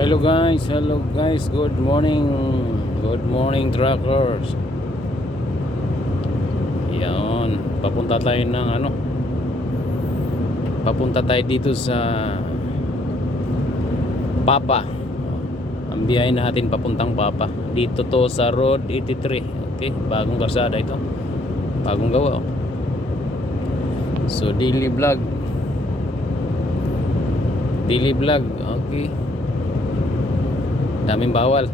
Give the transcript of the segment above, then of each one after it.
Hello guys, good morning. Good morning truckers. Yan, papunta tayo ng papunta tayo dito sa Papa. Ang biyahe natin papuntang Papa. Dito to sa Road 83. Okay, bagong karsada ito. Bagong gawa. So daily vlog. Okay. Daming bawal.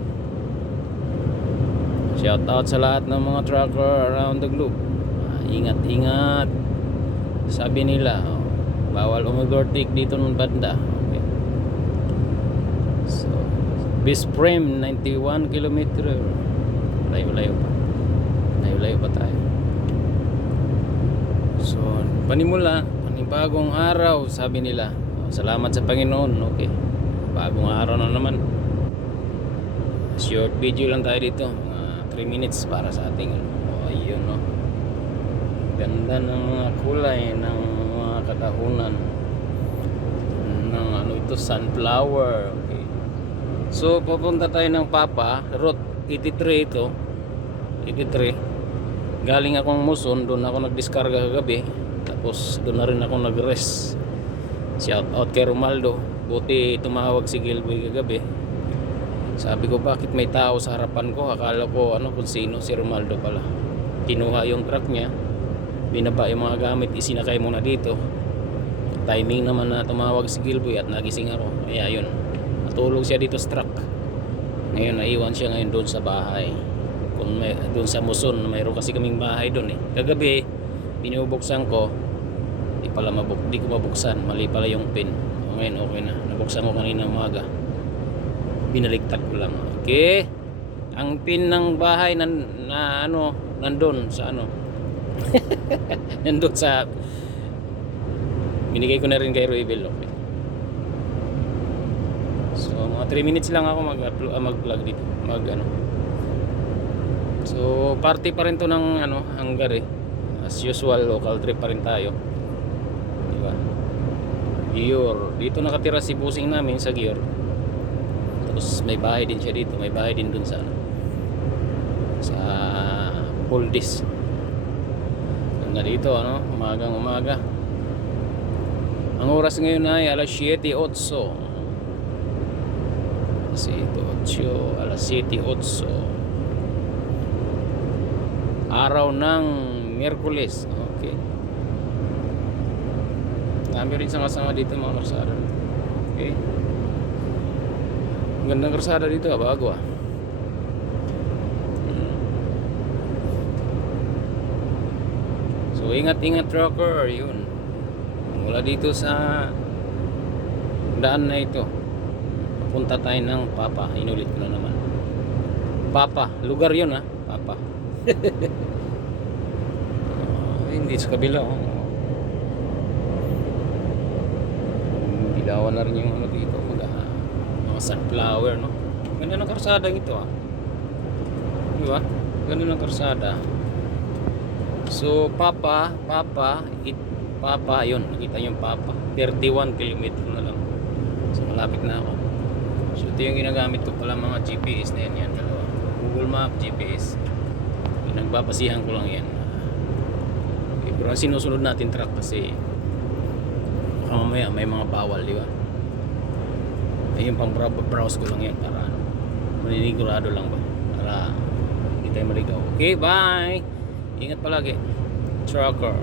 Shout out sa lahat ng mga trucker around the globe. Ingat. Sabi nila, bawal overtake dito ng banda. Okay. So, Bisprem 91 km. Layo pa tayo. So, panibagong araw, sabi nila. Salamat sa Panginoon. Okay. Bagong araw na naman. Short video lang tayo dito, 3 minutes para sa ating ayun, no? Ganda ng mga kulay ng mga kadahunan ng ito, sunflower. Okay. So pupunta tayo ng Papa, Route 83 ito, 83. Galing akong Muson, doon ako nagdiskarga kagabi, tapos doon na rin ako nag-rest. Shout out kay Romaldo, buti tumawag si Gilboy kagabi. Sabi ko, bakit may tao sa harapan ko? Akala ko kung sino, si Romaldo pala. Kinuha yung truck niya, binaba yung mga gamit, isinakay muna dito. Timing naman na tumawag si Gilboy at nagising ako. Kaya yun, natulog siya dito sa truck. Ngayon naiwan siya ngayon doon sa bahay. Kung doon sa Muson, mayroon kasi kaming bahay doon eh. Kagabi binubuksan ko, di ko mabuksan, mali pala yung pin. Ngayon okay na, nabuksan ko kanina umaga, binaliktad ko lang. Okay, ang pin ng bahay nandun sa nandun sa binigay ko na rin kay Roybel. Okay, so mga 3 minutes lang ako mag-vlog dito, so party pa rin to ng hanggar eh. As usual, local trip pa rin tayo, diba? Gior, dito nakatira si busing namin sa Gior. Tapos may bahay din siya dito, may bahay din dun sa Puldis. Hanggang dito umaga. Ang oras ngayon ay alas 7:08. Alas 7:08. Araw ng Miyerkules. Okay. Dami rin sama dito mga karsada. Okay. Gandang karsada dito, bago So ingat trucker, yun. Mula dito sa daan na ito, papunta tayo ng Papa. Inulit ko na naman, Papa, lugar yun Papa. Hindi sa kabila dilawan na rin yung dito, mga sunflower, no? Ganda ng karsada ito diba? Ganda ng karsada. So Papa yun, nakita yung Papa, 31 km na lang. So malapit na ako. So ito yung ginagamit ko pala, mga GPS na yan dalawa, Google Map, GPS. Nagbabasihan ko lang yan. Okay, pero ang sinusunod natin truck kasi mamaya may mga bawal, di ba? Ayun, pang browse ko lang yan para maninigurado lang ba, para hindi tayo maligaw. Okay, bye! Ingat palagi, trucker.